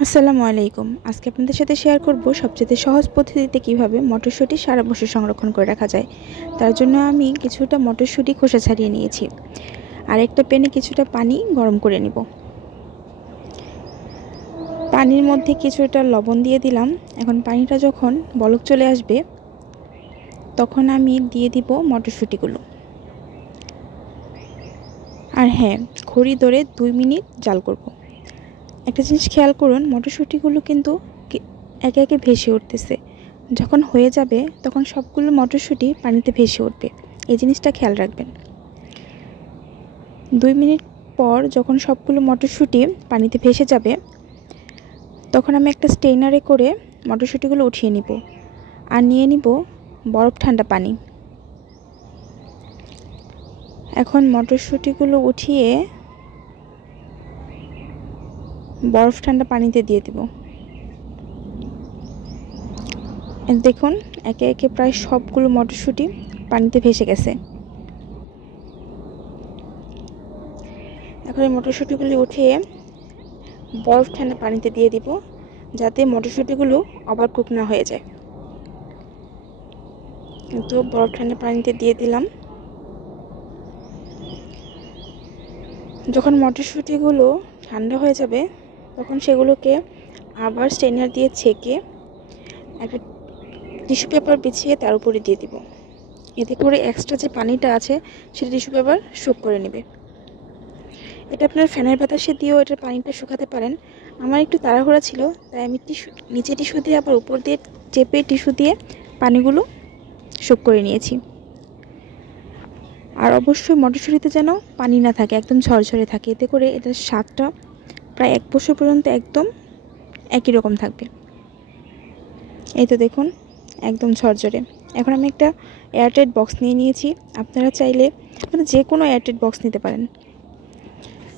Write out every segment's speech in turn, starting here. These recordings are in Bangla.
আসসালামু আলাইকুম। আজকে আপনাদের সাথে শেয়ার করব সবচেয়ে সহজ পদ্ধতিতে কিভাবে মটরশুঁটি সারা বছর সংরক্ষণ করে রাখা যায়। তার জন্য আমি কিছুটা মটরশুঁটি খোসা ছাড়িয়ে নিয়েছি। আর একটা প্যানে কিছুটা পানি গরম করে নিব। পানির মধ্যে কিছুটা লবণ দিয়ে দিলাম। এখন পানিটা যখন বলক চলে আসবে তখন আমি দিয়ে দিব মটরশুঁটিগুলো। আর হ্যাঁ, খড়ি ধরে 2 মিনিট জাল করব। একটা জিনিস খেয়াল করুন, মটরশুঁটিগুলো কিন্তু একে একে ভেসে উঠতেছে। যখন হয়ে যাবে তখন সবগুলো মটরশুঁটি পানিতে ভেসে উঠবে। এই জিনিসটা খেয়াল রাখবেন। 2 মিনিট পর যখন সবগুলো মটরশুঁটি পানিতে ভেসে যাবে তখন আমি একটা স্ট্রেনারে করে মটরশুঁটিগুলো উঠিয়ে নিব। আর নিয়ে নিব বরফ ঠান্ডা পানি। এখন মটরশুঁটিগুলো উঠিয়ে বরফ ঠান্ডা পানিতে দিয়ে দিব। দেখুন একে একে প্রায় সবগুলো মটরশুঁটি পানিতে ভেসে গেছে। এখন এই মটরশুঁটিগুলি উঠিয়ে বরফ ঠান্ডা পানিতে দিয়ে দিব, যাতে মটরশুঁটিগুলো ওভার কুক না হয়ে যায়। তো বরফ ঠান্ডা পানিতে দিয়ে দিলাম। যখন মটরশুঁটিগুলো ঠান্ডা হয়ে যাবে তখন সেগুলোকে আবার স্ট্রেনার দিয়ে ছেঁকে একটা টিস্যু পেপার বিছিয়ে তার উপরে দিয়ে দিব। এতে করে এক্সট্রা যে পানিটা আছে সেটা টিস্যু পেপার সোক করে নেবে। এটা আপনার ফ্যানের বাতাসে দিয়েও এটার পানিটা শুকাতে পারেন। আমার একটু তাড়াহুড়া ছিল, তাই আমি নিচে টিস্যু দিয়ে আবার উপর দিয়ে চেপে টিস্যু দিয়ে পানিগুলো সোক করে নিয়েছি। আর অবশ্যই মটরশুঁটিতে যেন পানি না থাকে, একদম ঝরঝরে থাকে। এতে করে এটার স্বাদটা প্রায় 1 বছর পর্যন্ত একদম একই রকম থাকবে। এই তো দেখুন একদম ঝরঝরে। এখন আমি একটা এয়ারটাইট বক্স নিয়ে নিয়েছি। আপনারা চাইলে যে কোনো এয়ারটাইট বক্স নিতে পারেন।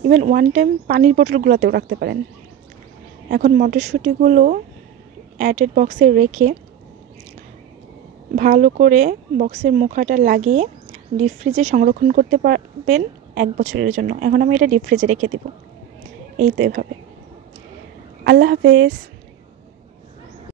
ইভেন 1 টাইম পানির বোতলগুলোতেও রাখতে পারেন। এখন মটরশুঁটিগুলো এয়ারটাইট বক্সে রেখে ভালো করে বক্সের মুখাটা লাগিয়ে ডিপ ফ্রিজে সংরক্ষণ করতে পারবেন 1 বছরের জন্য। এখন আমি এটা ডিপ ফ্রিজে রেখে দিব। এই তো এভাবে। আল্লাহ হাফেজ।